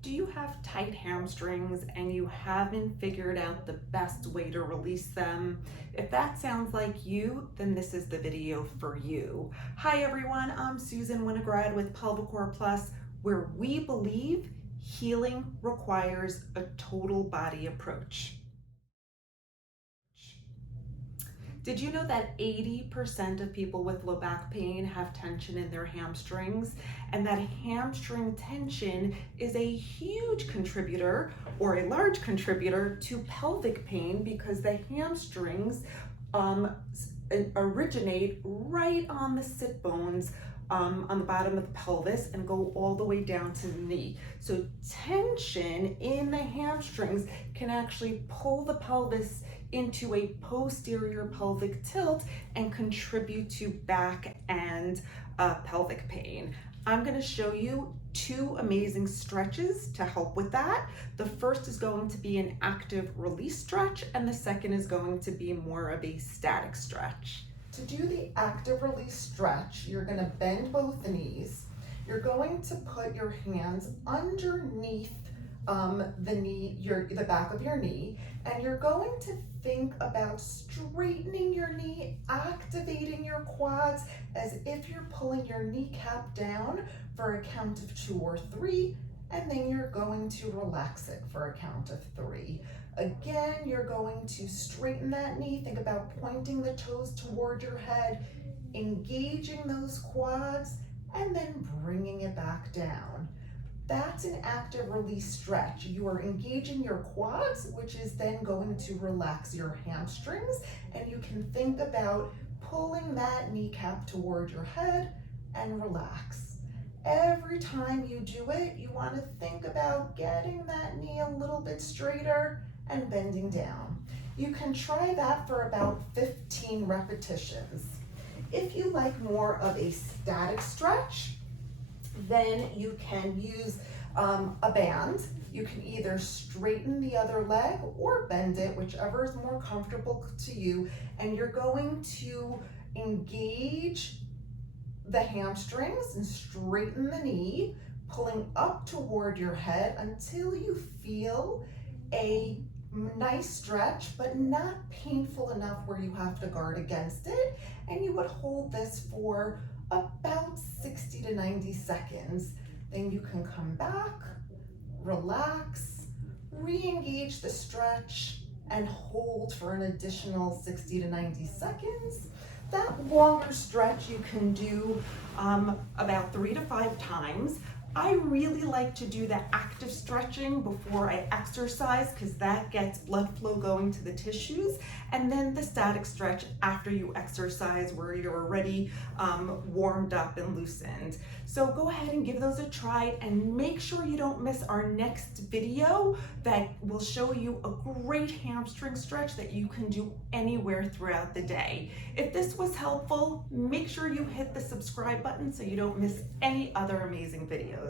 Do you have tight hamstrings and you haven't figured out the best way to release them? If that sounds like you, then this is the video for you. Hi everyone, I'm Susan Winograd with Pelvicore Plus, where we believe healing requires a total body approach. Did you know that 80% of people with low back pain have tension in their hamstrings? And that hamstring tension is a huge contributor or a large contributor to pelvic pain because the hamstrings originate right on the sit bones on the bottom of the pelvis and go all the way down to the knee. So tension in the hamstrings can actually pull the pelvis into a posterior pelvic tilt and contribute to back and pelvic pain. I'm going to show you two amazing stretches to help with that. The first is going to be an active release stretch, and the second is going to be more of a static stretch. To do the active release stretch, you're going to bend both knees. You're going to put your hands underneath the back of your knee, and you're going to think about straightening your knee, activating your quads as if you're pulling your kneecap down for a count of 2 or 3, and then you're going to relax it for a count of 3. Again, you're going to straighten that knee, think about pointing the toes toward your head, engaging those quads, and then bringing it back down. That's an active release stretch. You are engaging your quads, which is then going to relax your hamstrings, and you can think about pulling that kneecap toward your head and relax. Every time you do it, you want to think about getting that knee a little bit straighter and bending down. You can try that for about 15 repetitions. If you like more of a static stretch, then you can use a band. You can either straighten the other leg or bend it, whichever is more comfortable to you, and you're going to engage the hamstrings and straighten the knee, pulling up toward your head until you feel a nice stretch, but not painful enough where you have to guard against it. And you would hold this for about 60 to 90 seconds. Then you can come back, relax, re-engage the stretch, and hold for an additional 60 to 90 seconds. That longer stretch you can do about 3 to 5 times. I really like to do the active stretching before I exercise because that gets blood flow going to the tissues, and then the static stretch after you exercise where you're already warmed up and loosened. So go ahead and give those a try, and make sure you don't miss our next video that will show you a great hamstring stretch that you can do anywhere throughout the day. If this was helpful, make sure you hit the subscribe button so you don't miss any other amazing videos.